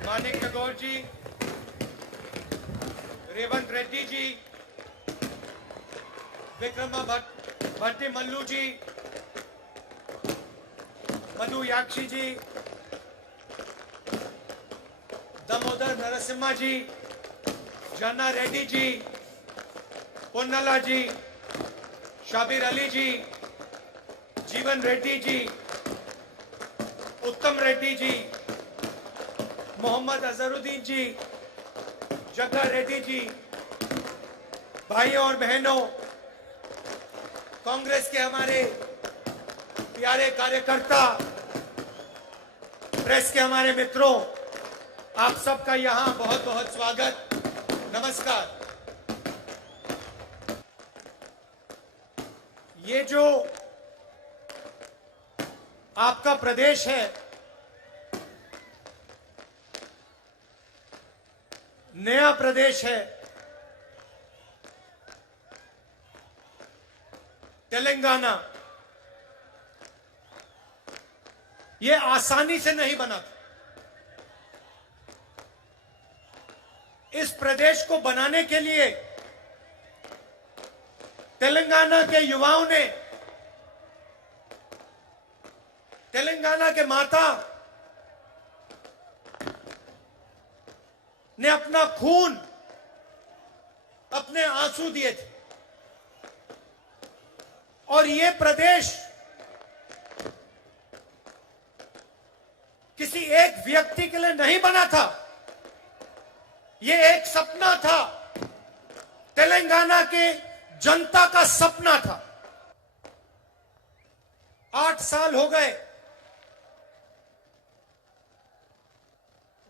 मानिक टगोर जी, रेवंत रेड्डी जी, विक्रमा भट्टी मल्लू जी, मधु याक्षी जी, दामोदर नरसिम्हा जी, जन्ना रेड्डी जी, पोन्नला जी, शाबिर अली जी, जीवन रेड्डी जी, उत्तम रेड्डी जी, मोहम्मद अजहरुद्दीन जी, जग्गा रेड्डी जी, भाइयों और बहनों, कांग्रेस के हमारे प्यारे कार्यकर्ता, प्रेस के हमारे मित्रों, आप सबका यहां बहुत बहुत स्वागत, नमस्कार। ये जो आपका प्रदेश है, नया प्रदेश है, तेलंगाना, ये आसानी से नहीं बना था। इस प्रदेश को बनाने के लिए तेलंगाना के युवाओं ने, तेलंगाना के माता ने अपना खून, अपने आंसू दिए थे। और ये प्रदेश किसी एक व्यक्ति के लिए नहीं बना था, ये एक सपना था, तेलंगाना के जनता का सपना था। 8 साल हो गए।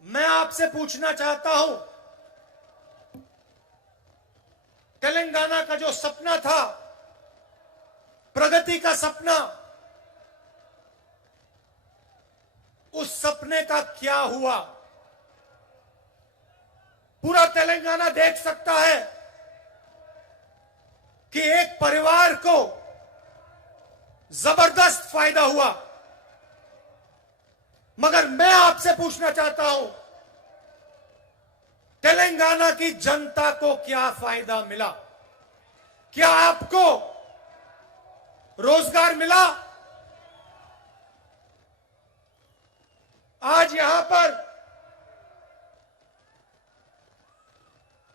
मैं आपसे पूछना चाहता हूं, तेलंगाना का जो सपना था, प्रगति का सपना, उस सपने का क्या हुआ? पूरा तेलंगाना देख सकता है कि एक परिवार को जबरदस्त फायदा हुआ, मगर मैं आपसे पूछना चाहता हूं, तेलंगाना की जनता को क्या फायदा मिला? क्या आपको रोजगार मिला? आज यहां पर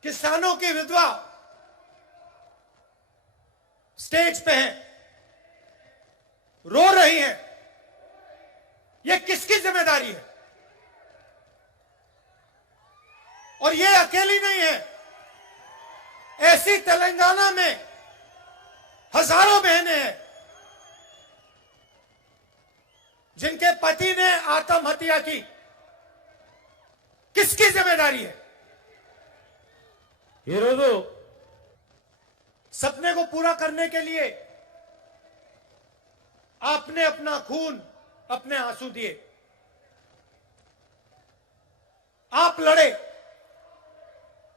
किसानों की विधवा स्टेज पे हैं, रो रही हैं। ये किसकी जिम्मेदारी है? और ये अकेली नहीं है, ऐसी तेलंगाना में हजारों बहनें हैं जिनके पति ने आत्महत्या की। किसकी जिम्मेदारी है? सपने को पूरा करने के लिए आपने अपना खून, अपने आंसू दिए, आप लड़े,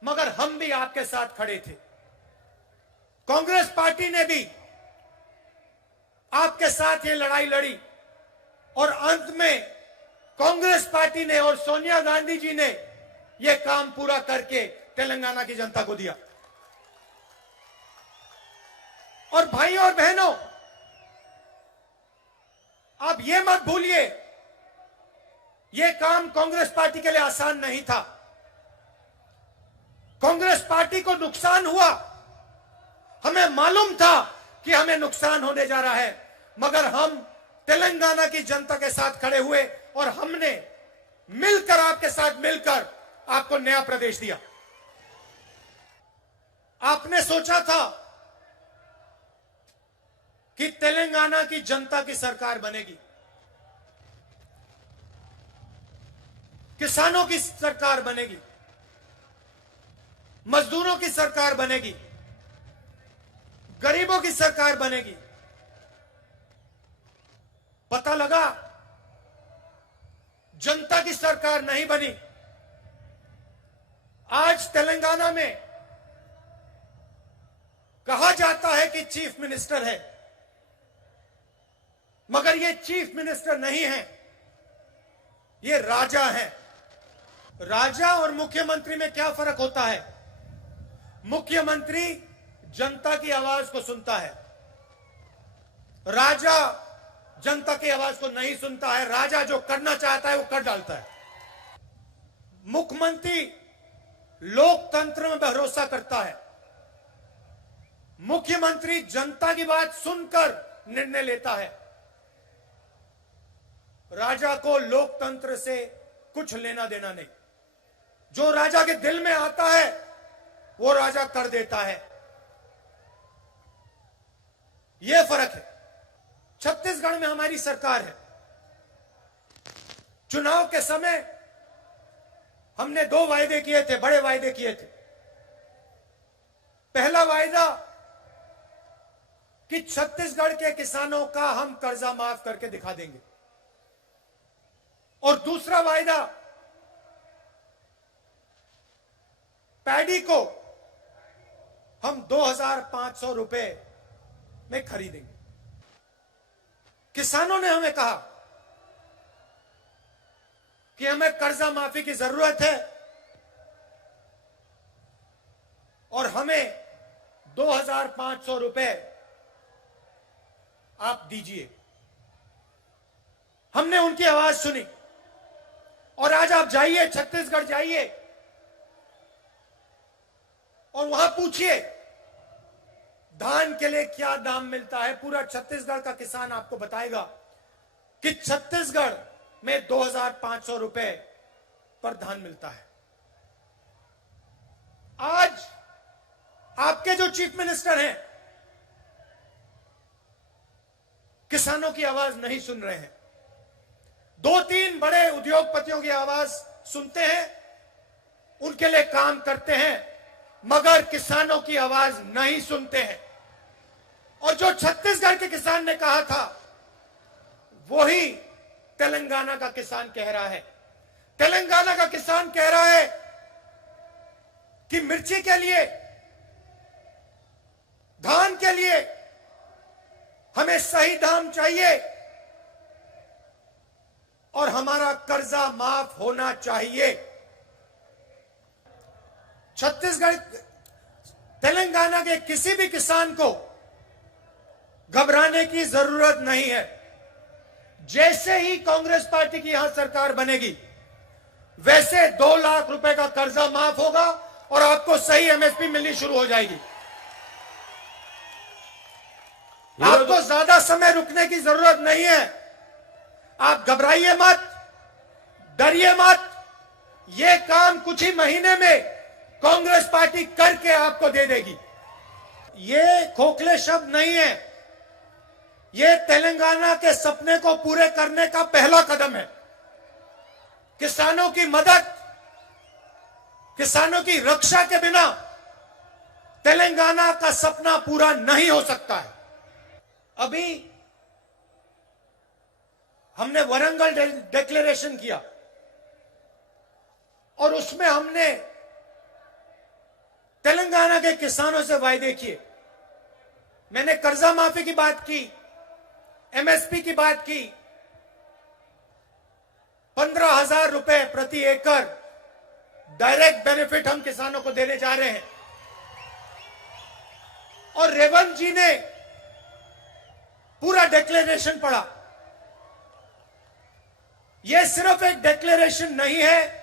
मगर हम भी आपके साथ खड़े थे। कांग्रेस पार्टी ने भी आपके साथ ये लड़ाई लड़ी और अंत में कांग्रेस पार्टी ने और सोनिया गांधी जी ने यह काम पूरा करके तेलंगाना की जनता को दिया। और भाइयों और बहनों, आप ये मत भूलिए, यह काम कांग्रेस पार्टी के लिए आसान नहीं था। कांग्रेस पार्टी को नुकसान हुआ, हमें मालूम था कि हमें नुकसान होने जा रहा है, मगर हम तेलंगाना की जनता के साथ खड़े हुए और हमने मिलकर, आपके साथ मिलकर आपको नया प्रदेश दिया। आपने सोचा था कि तेलंगाना की जनता की सरकार बनेगी, किसानों की सरकार बनेगी, मजदूरों की सरकार बनेगी, गरीबों की सरकार बनेगी। पता लगा जनता की सरकार नहीं बनी। आज तेलंगाना में कहा जाता है कि चीफ मिनिस्टर है, मगर ये चीफ मिनिस्टर नहीं है, ये राजा हैं। राजा और मुख्यमंत्री में क्या फर्क होता है? मुख्यमंत्री जनता की आवाज को सुनता है, राजा जनता की आवाज को नहीं सुनता है। राजा जो करना चाहता है वो कर डालता है। मुख्यमंत्री लोकतंत्र में भरोसा करता है, मुख्यमंत्री जनता की बात सुनकर निर्णय लेता है। राजा को लोकतंत्र से कुछ लेना देना नहीं। जो राजा के दिल में आता है वो राजा कर देता है। यह फर्क है। छत्तीसगढ़ में हमारी सरकार है। चुनाव के समय हमने 2 वायदे किए थे, बड़े वायदे किए थे। पहला वायदा कि छत्तीसगढ़ के किसानों का हम कर्जा माफ करके दिखा देंगे, और दूसरा वायदा पैडी को हम 2,500 रुपए में खरीदेंगे। किसानों ने हमें कहा कि हमें कर्जा माफी की जरूरत है और हमें 2,500 रुपए आप दीजिए। हमने उनकी आवाज सुनी और आज आप जाइए, छत्तीसगढ़ जाइए और वहां पूछिए धान के लिए क्या दाम मिलता है। पूरा छत्तीसगढ़ का किसान आपको बताएगा कि छत्तीसगढ़ में 2,500 रुपए पर धान मिलता है। आज आपके जो चीफ मिनिस्टर हैं किसानों की आवाज नहीं सुन रहे हैं। 2-3 बड़े उद्योगपतियों की आवाज सुनते हैं, उनके लिए काम करते हैं, मगर किसानों की आवाज नहीं सुनते हैं। और जो छत्तीसगढ़ के किसान ने कहा था वही तेलंगाना का किसान कह रहा है। तेलंगाना का किसान कह रहा है कि मिर्ची के लिए, धान के लिए हमें सही दाम चाहिए और हमारा कर्जा माफ होना चाहिए। छत्तीसगढ़, तेलंगाना के किसी भी किसान को घबराने की जरूरत नहीं है। जैसे ही कांग्रेस पार्टी की यहां सरकार बनेगी वैसे 2 लाख रुपए का कर्जा माफ होगा और आपको सही एमएसपी मिलनी शुरू हो जाएगी। आपको ज्यादा समय रुकने की जरूरत नहीं है। आप घबराइए मत, डरिए मत। यह काम कुछ ही महीने में कांग्रेस पार्टी करके आपको दे देगी। ये खोखले शब्द नहीं है, ये तेलंगाना के सपने को पूरे करने का पहला कदम है। किसानों की मदद, किसानों की रक्षा के बिना तेलंगाना का सपना पूरा नहीं हो सकता है। अभी हमने वरंगल डिक्लेरेशन किया और उसमें हमने तेलंगाना के किसानों से वायदे किए। मैंने कर्जा माफी की बात की, एमएसपी की बात की, 15,000 रुपए प्रति एकड़ डायरेक्ट बेनिफिट हम किसानों को देने जा रहे हैं। और रेवंत जी ने पूरा डिक्लेरेशन पढ़ा। यह सिर्फ एक डिक्लेरेशन नहीं है,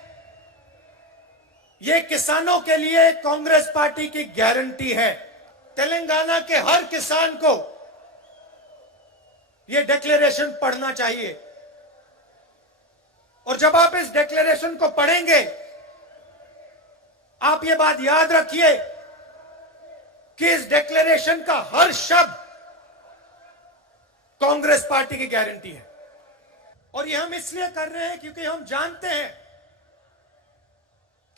यह किसानों के लिए कांग्रेस पार्टी की गारंटी है। तेलंगाना के हर किसान को यह डिक्लेरेशन पढ़ना चाहिए। और जब आप इस डिक्लेरेशन को पढ़ेंगे आप यह बात याद रखिए कि इस डिक्लेरेशन का हर शब्द कांग्रेस पार्टी की गारंटी है। और यह हम इसलिए कर रहे हैं क्योंकि हम जानते हैं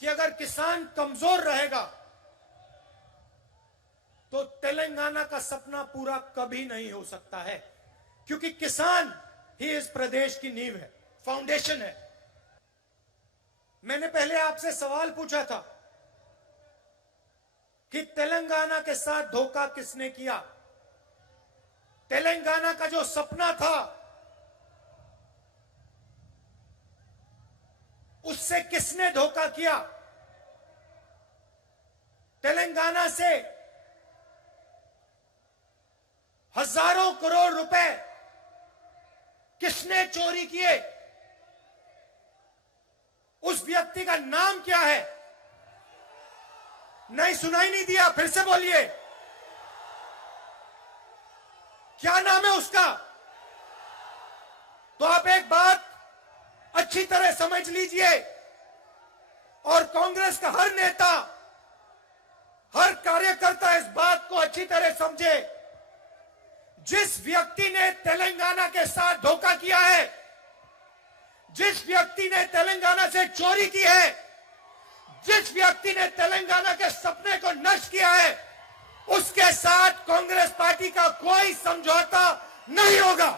कि अगर किसान कमजोर रहेगा तो तेलंगाना का सपना पूरा कभी नहीं हो सकता है। क्योंकि किसान ही इस प्रदेश की नींव है, फाउंडेशन है। मैंने पहले आपसे सवाल पूछा था कि तेलंगाना के साथ धोखा किसने किया। तेलंगाना का जो सपना था उससे किसने धोखा किया? तेलंगाना से हजारों करोड़ रुपए किसने चोरी किए? उस व्यक्ति का नाम क्या है? नहीं, सुनाई नहीं दिया, फिर से बोलिए, क्या नाम है उसका? तो आप एक बात अच्छी तरह समझ लीजिए, और कांग्रेस का हर नेता, हर कार्यकर्ता इस बात को अच्छी तरह समझे। जिस व्यक्ति ने तेलंगाना के साथ धोखा किया है, जिस व्यक्ति ने तेलंगाना से चोरी की है, जिस व्यक्ति ने तेलंगाना के सपने को नष्ट किया है, उसके साथ कांग्रेस पार्टी का कोई समझौता नहीं होगा।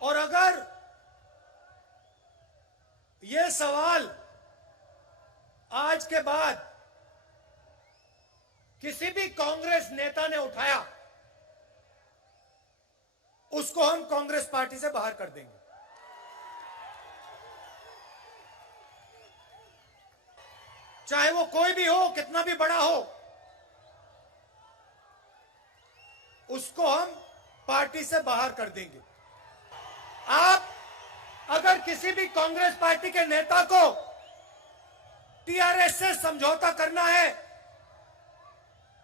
और अगर यह सवाल आज के बाद किसी भी कांग्रेस नेता ने उठाया, उसको हम कांग्रेस पार्टी से बाहर कर देंगे। चाहे वो कोई भी हो, कितना भी बड़ा हो, उसको हम पार्टी से बाहर कर देंगे। आप अगर किसी भी कांग्रेस पार्टी के नेता को टीआरएस से समझौता करना है,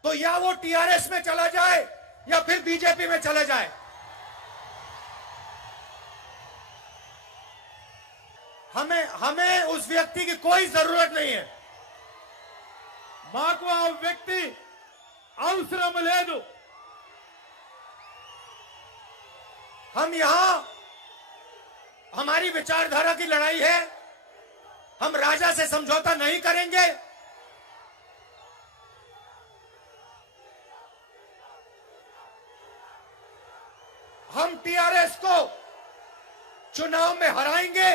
तो या वो टीआरएस में चला जाए या फिर बीजेपी में चला जाए। हमें उस व्यक्ति की कोई जरूरत नहीं है। మాకు ఆ వ్యక్తి అవసరం లేదు। हम यहां हमारी विचारधारा की लड़ाई है, हम राजा से समझौता नहीं करेंगे। हम टीआरएस को चुनाव में हराएंगे,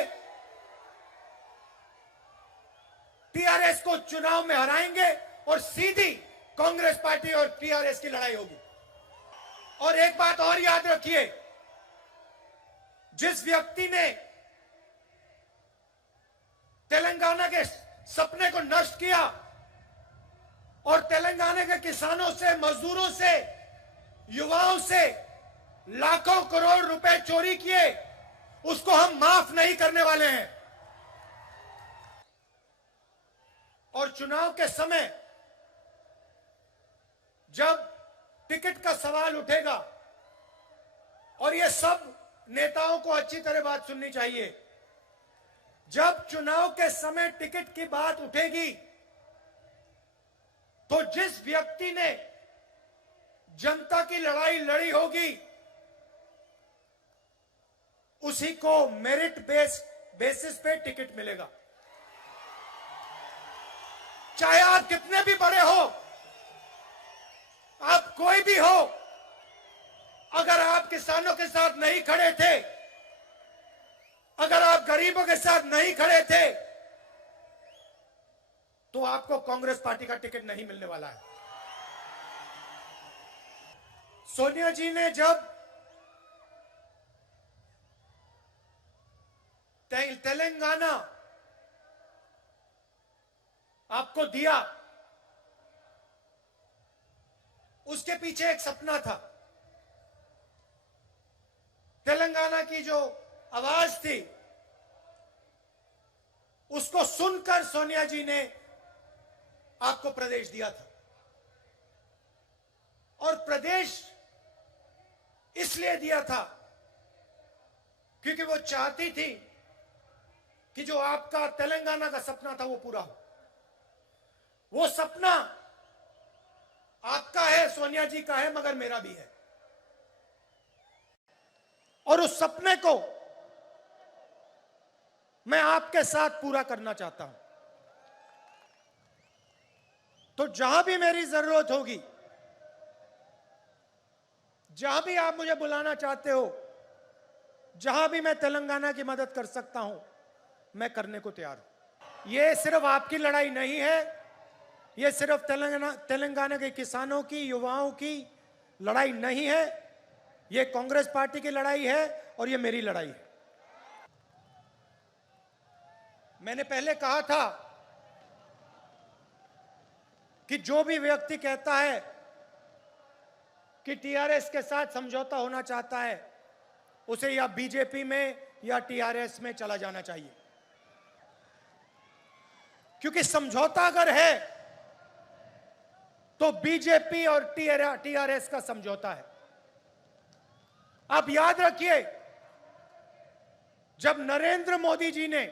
टीआरएस को चुनाव में हराएंगे और सीधी कांग्रेस पार्टी और टीआरएस की लड़ाई होगी। और एक बात और याद रखिए, जिस व्यक्ति ने तेलंगाना के सपने को नष्ट किया और तेलंगाना के किसानों से, मजदूरों से, युवाओं से लाखों करोड़ रुपए चोरी किए, उसको हम माफ नहीं करने वाले हैं। और चुनाव के समय जब टिकट का सवाल उठेगा, और ये सब नेताओं को अच्छी तरह बात सुननी चाहिए, जब चुनाव के समय टिकट की बात उठेगी, तो जिस व्यक्ति ने जनता की लड़ाई लड़ी होगी, उसी को मेरिट बेसिस पे टिकट मिलेगा। चाहे आप कितने भी बड़े हो, आप कोई भी हो, अगर आप किसानों के साथ नहीं खड़े थे, अगर आप गरीबों के साथ नहीं खड़े थे, तो आपको कांग्रेस पार्टी का टिकट नहीं मिलने वाला है। सोनिया जी ने जब तेलंगाना आपको दिया, उसके पीछे एक सपना था। तेलंगाना की जो आवाज थी, उसको सुनकर सोनिया जी ने आपको प्रदेश दिया था। और प्रदेश इसलिए दिया था क्योंकि वो चाहती थी कि जो आपका तेलंगाना का सपना था वो पूरा हो। वो सपना आपका है, सोनिया जी का है, मगर मेरा भी है। और उस सपने को मैं आपके साथ पूरा करना चाहता हूं। तो जहां भी मेरी जरूरत होगी, जहां भी आप मुझे बुलाना चाहते हो, जहां भी मैं तेलंगाना की मदद कर सकता हूं, मैं करने को तैयार हूं। यह सिर्फ आपकी लड़ाई नहीं है, यह सिर्फ तेलंगाना के किसानों की, युवाओं की लड़ाई नहीं है, यह कांग्रेस पार्टी की लड़ाई है और ये मेरी लड़ाई है। मैंने पहले कहा था कि जो भी व्यक्ति कहता है कि टीआरएस के साथ समझौता होना चाहता है, उसे या बीजेपी में या टीआरएस में चला जाना चाहिए, क्योंकि समझौता अगर है तो बीजेपी और टीआरएस का समझौता है। आप याद रखिए, जब नरेंद्र मोदी जी ने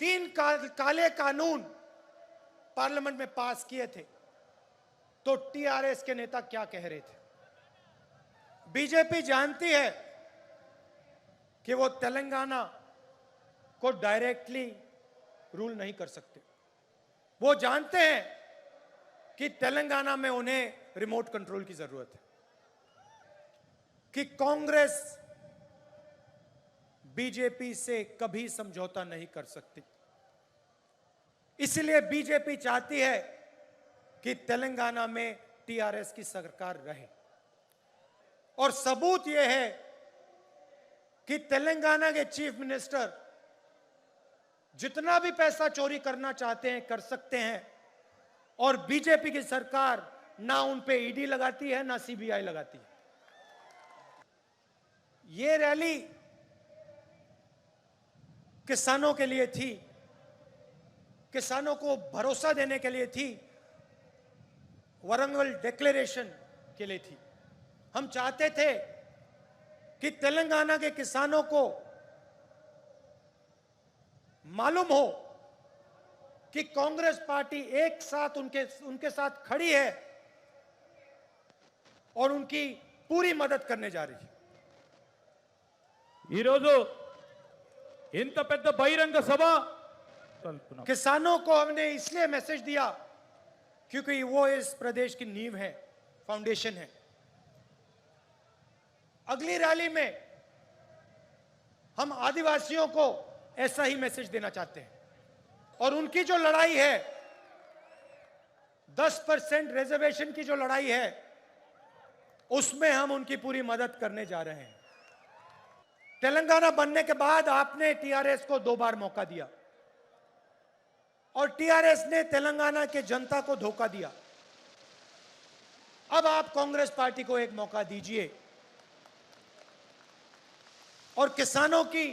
3 काले कानून पार्लियामेंट में पास किए थे, तो टीआरएस के नेता क्या कह रहे थे? बीजेपी जानती है कि वो तेलंगाना को डायरेक्टली रूल नहीं कर सकते। वो जानते हैं कि तेलंगाना में उन्हें रिमोट कंट्रोल की जरूरत है, कि कांग्रेस बीजेपी से कभी समझौता नहीं कर सकती। इसलिए बीजेपी चाहती है कि तेलंगाना में टीआरएस की सरकार रहे। और सबूत यह है कि तेलंगाना के चीफ मिनिस्टर जितना भी पैसा चोरी करना चाहते हैं कर सकते हैं, और बीजेपी की सरकार ना उन पे ईडी लगाती है ना सीबीआई लगाती है। ये रैली किसानों के लिए थी, किसानों को भरोसा देने के लिए थी, वारंगल डिक्लेरेशन के लिए थी। हम चाहते थे कि तेलंगाना के किसानों को मालूम हो कि कांग्रेस पार्टी एक साथ उनके साथ खड़ी है और उनकी पूरी मदद करने जा रही है। ఈరోజు ఇంత పెద్ద బహిరంగ సభ किसानों को हमने इसलिए मैसेज दिया क्योंकि वो इस प्रदेश की नींव है, फाउंडेशन है। अगली रैली में हम आदिवासियों को ऐसा ही मैसेज देना चाहते हैं, और उनकी जो लड़ाई है 10% रिजर्वेशन की जो लड़ाई है, उसमें हम उनकी पूरी मदद करने जा रहे हैं। तेलंगाना बनने के बाद आपने टीआरएस को 2 बार मौका दिया, और टीआरएस ने तेलंगाना के जनता को धोखा दिया। अब आप कांग्रेस पार्टी को एक मौका दीजिए और किसानों की,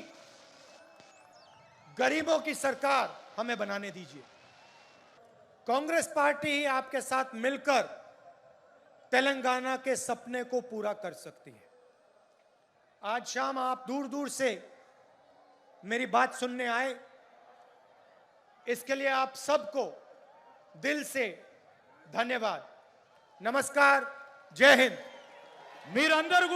गरीबों की सरकार हमें बनाने दीजिए। कांग्रेस पार्टी ही आपके साथ मिलकर तेलंगाना के सपने को पूरा कर सकती है। आज शाम आप दूर दूर से मेरी बात सुनने आए, इसके लिए आप सबको दिल से धन्यवाद। नमस्कार, जय हिंद। మీరందరూ